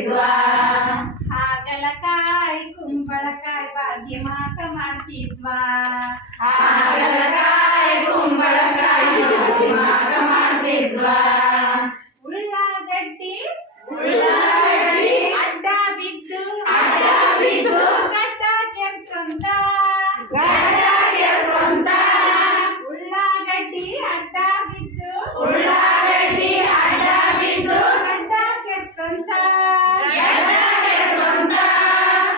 ಮಾಡ್ತಿದ್ವಾ. ಹಾಗಲಕಾಯಿ ಕುಂಬಳಕಾಯಿ ಬಾಧ್ಯಮಾಕ ಮಾಡ್ತಿದ್ವಾ. ಹಾಗಲಕಾಯಿ ಕುಂಬಳಕಾಯಿ ಬಾಧ್ಯಮಾಕ ಮಾಡ್ತಿದ್ವಾ. ಉಳ್ಳಾಗಡ್ಡಿ ಅಡ್ಡ ಬಿದ್ದು ಗಡ್ಡ ಕೆರ್ಕೊಂತ ಉಳ್ಳಾಗಡ್ಡಿ ಅಡ್ಡ ಬಿದ್ದು ಗಡ್ಡ ಕೆರ್ಕೊಂತ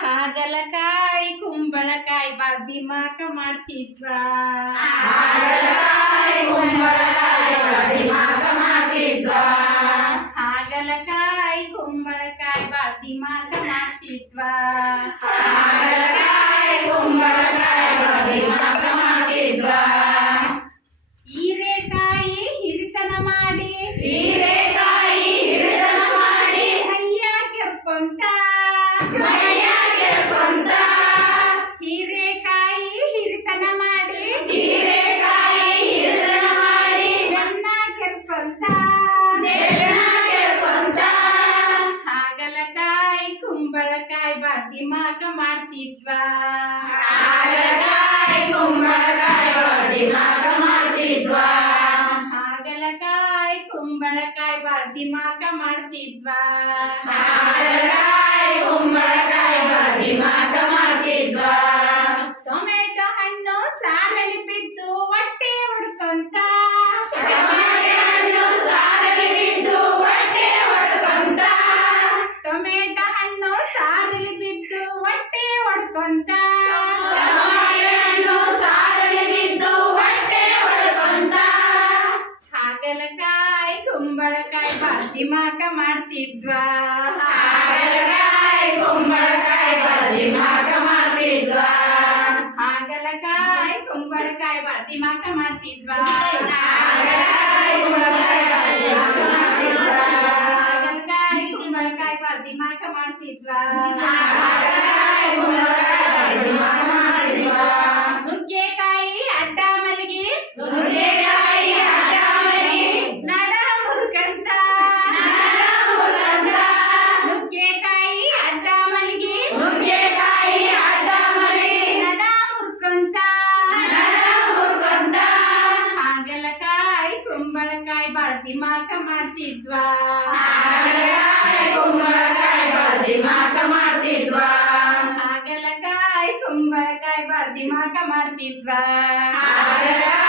ಹಾಗಲಕಾಯಿ ಕುಂಬಳಕಾಯಿ ಬಾಧ್ಯಮಾಕ ಮಾಡ್ತಿದ್ವಾ. ಹಾಗಲಕಾಯಿ ಕುಂಬಳಕಾಯಿ ಬಾಧ್ಯಮಾಕ ಮಾಡ್ತಿದ್ವಾ. ಹಾಗಲಕಾಯಿ ಕುಂಬಳಕಾಯಿ ಬಾಧ್ಯಮಾಕ ಮಾಡ್ತಿದ್ವಾ. ಹಾಗಲಕಾಯಿ ಕುಂಬಳಕಾಯಿ ಬಾಧ್ಯಮಾಕ ಮಾಡ್ತಿದ್ವಾ. ಹೀರೆಕಾಯಿ ಹಿರಿತನ ಮಾಡಿ ಕೈಯ ಕೆರ್ಕೊಂತ ಹೀರೆಕಾಯಿ ಹಿರಿತನ ಮಾಡಿ ಬೆನ್ನ ಕೆರ್ಕೊಂತ ಹಾಗಲಕಾಯಿ ಕುಂಬಳಕಾಯಿ ಬಾಧ್ಯಮಾಕ ಮಾಡ್ತಿದ್ವಾ. ಹಾಗಲಕಾಯಿ ಕುಂಬಳಕಾಯಿ ಬಾಧ್ಯಮಾಕ ಮಾಡ್ತಿದ್ವಾ. ಹಾಗಲಕಾಯಿ ಕುಂಬಳಕಾಯಿ ಬಾಧ್ಯಮಾಕ ಮಾಡ್ತಿದ್ವಾ. ಹಾಗಲಕಾಯಿ ಕುಂಬಳಕಾಯಿ ಬಾಧ್ಯಮಾಕ ಮಾಡ್ತಿದ್ವಾ. ಟೊಮೆಟೊ ಹಣ್ಣು ಸಾರಲ್ಲಿ ಬಿದ್ದು ಹೊಟ್ಟೆ ಹೊಡ್ಕೊಂತ ಟೊಮೆಟೊ ಹಣ್ಣು ಸಾರಲ್ಲಿ ಬಿದ್ದು ಹೊಟ್ಟೆ ಹೊಡ್ಕೊಂತ ಟೊಮೆಟೊ ಹಣ್ಣು ಸಾರಲ್ಲಿ ಬಿದ್ದು ಹೊಟ್ಟೆ ಹೊಡ್ಕೊಂತ ಟೊಮೆಟೊ ಹಣ್ಣು ಸಾರಲ್ಲಿ ಬಿದ್ದು ಹೊಟ್ಟೆ ಹೊಡ್ಕೊಂತ ಹಾಗಲಕಾಯಿ ಕುಂಬಳಕಾಯಿ ಬಾಧ್ಯಮಾಕ ಮಾಡ್ತಿದ್ವಾ. ಹಾಗಲಕಾಯಿ ಕುಂಬಳಕಾಯಿ ಬಾಧ್ಯಮಾಕ ಮಾಡ್ತಿದ್ವಾ. ಹಾಗಲಕಾಯಿ ಕುಂಬಳಕಾಯಿ ಬಾಧ್ಯಮಾಕ ಮಾಡ್ತಿದ್ವಾ. ಹಾಗಲಕಾಯಿ ಕುಂಬಳಕಾಯಿ ಬಾಧ್ಯಮಾಕ ಮಾಡ್ತಿದ್ವಾ. ಹಾಗಲಕಾಯಿ ಕುಂಬಳಕಾಯಿ ಬಾಧ್ಯಮಾಕ ಮಾಡ್ತಿದ್ವಾ. ಹಾಗಲಕಾಯಿ ಕುಂಬಳಕಾಯಿ ಬಾಧ್ಯಮಾಕ ಮಾಡ್ತಿದ್ವಾ. ನುಗ್ಗೆಕಾಯಿ ಅಡ್ಡ ಮಲಗಿ ನುಗ್ಗೆಕಾಯಿ ಅಡ್ಡ ಮಲಗಿ ನಡ ಮುರ್ಕಂತ ನುಗ್ಗೆಕಾಯಿ ಅಡ್ಡ ಮಲಗಿ ನುಗ್ಗೆಕಾಯಿ ಅಡ್ಡ ಮಲಗಿ ನಡ ಮುರ್ಕಂತ ಹಾಗಲಕಾಯಿ ಕುಂಬಳಕಾಯಿ ಬಾಧ್ಯಮಾಕ ಮಾಡ್ತಿದ್ವಾ. ಹಾಗಲಕಾಯಿ ಕುಂಬಳಕಾಯಿ ಬಾಧ್ಯಮಾಕ ಮಾಡ್ತಿದ್ವಾ. ಹಾಗಲಕಾಯಿ ಕುಂಬಳಕಾಯಿ ಬಾಧ್ಯಮಾಕ ಮಾಡ್ತಿದ್ವಾ. ಹಾಗಲಕಾಯಿ